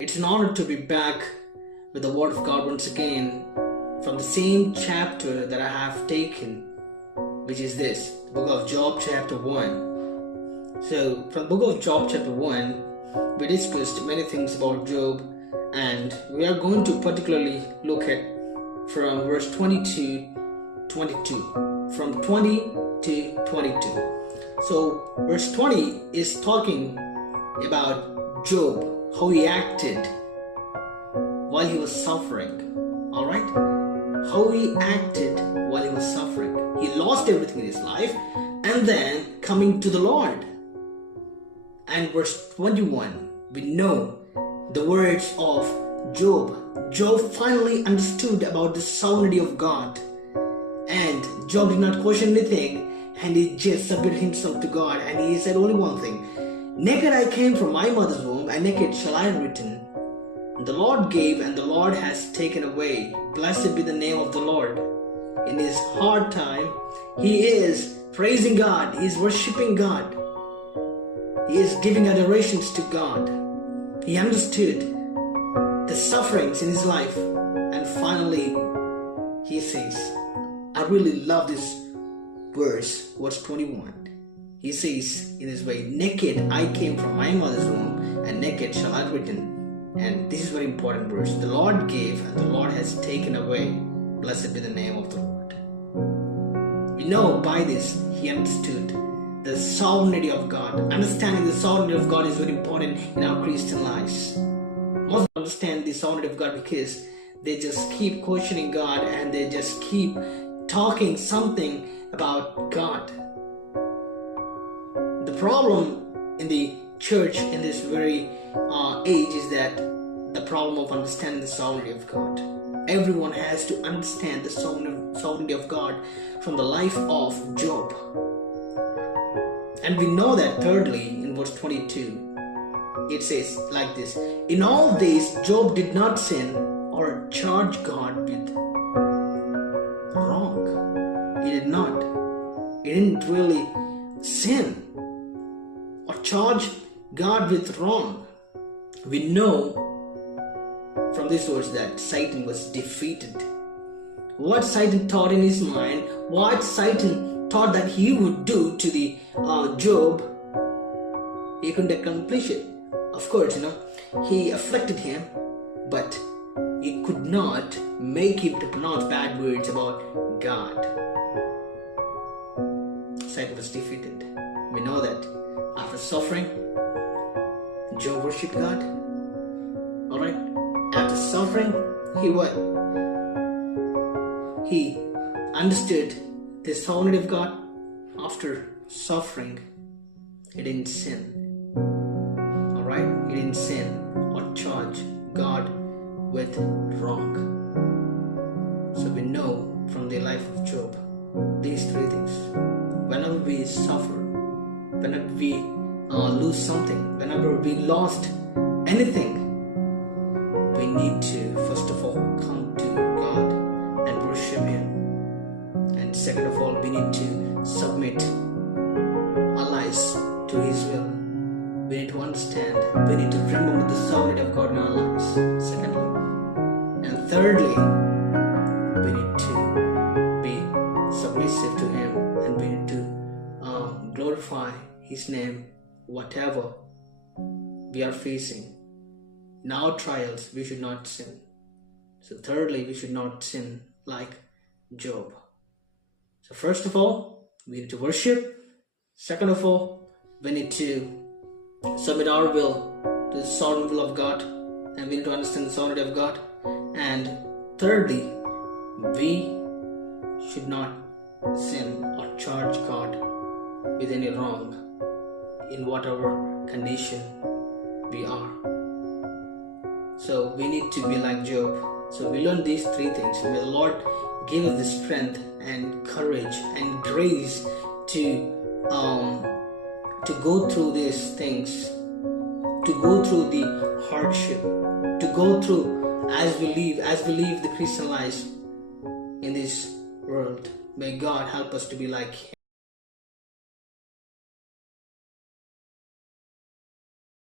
It's an honor to be back with the Word of God once again from the same chapter that I have taken, which is this, the book of Job chapter 1. So, from the book of Job chapter 1, we discussed many things about Job, and we are going to particularly look at from verse 20 to 22. From 20 to 22. So, verse 20 is talking about Job, how he acted while he was suffering. Alright? How he acted while he was suffering. He lost everything in his life and then coming to the Lord. And verse 21, we know the words of Job. Job finally understood about the sovereignty of God. And Job did not question anything, and he just submitted himself to God, and he said only one thing: naked I came from my mother's womb, and naked shall I return. The Lord gave, and the Lord has taken away. Blessed be the name of the Lord. In his hard time, he is praising God, he is worshipping God, he is giving adorations to God. He understood the sufferings in his life, and finally he says, I really love this verse 21. He says in his way, naked I came from my mother's womb, and naked shall I return. And this is very important verse. The Lord gave, and the Lord has taken away. Blessed be the name of the Lord. We know by this he understood the sovereignty of God. Understanding the sovereignty of God is very important in our Christian lives. Most understand the sovereignty of God because they just keep questioning God, and they just keep talking something about God. The problem in the church in this very age is that the problem of understanding the sovereignty of God. Everyone has to understand the sovereignty of God from the life of Job. And we know that thirdly in verse 22, it says like this: in all this Job did not sin or charge God with wrong. He did not. He didn't really sin or charge God with wrong. We know from this verse that Satan was defeated. What Satan thought in his mind, what Satan thought that he would do to the Job, he couldn't accomplish it. Of course, he afflicted him, but he could not make him to pronounce bad words about God. Satan was defeated. We know that after suffering, Job worshipped God. Alright? After suffering, he what? He understood the sovereignty of God. After suffering, he didn't sin. Alright? He didn't sin or charge God with wrong. So we know from the life of Job these three things. Whenever we suffer, whenever we lose something, whenever we lost anything, we need to first of all come to God and worship Him. And second of all, we need to submit our lives to His will. We need to understand, we need to remember the sovereignty of God in our lives. Secondly. And thirdly, we need to be submissive to Him, and we need to glorify His name. Whatever we are facing in our trials, we should not sin. So thirdly, we should not sin like Job. So first of all, we need to worship. Second of all, we need to submit our will to the sovereign will of God, and we need to understand the sovereignty of God. And thirdly, we should not sin or charge God with any wrong in whatever condition we are. So we need to be like Job. So we learn these three things. May the Lord give us the strength and courage and grace to go through these things, to go through the hardship, to go through as we live the Christian lives in this world. May God help us to be like Him.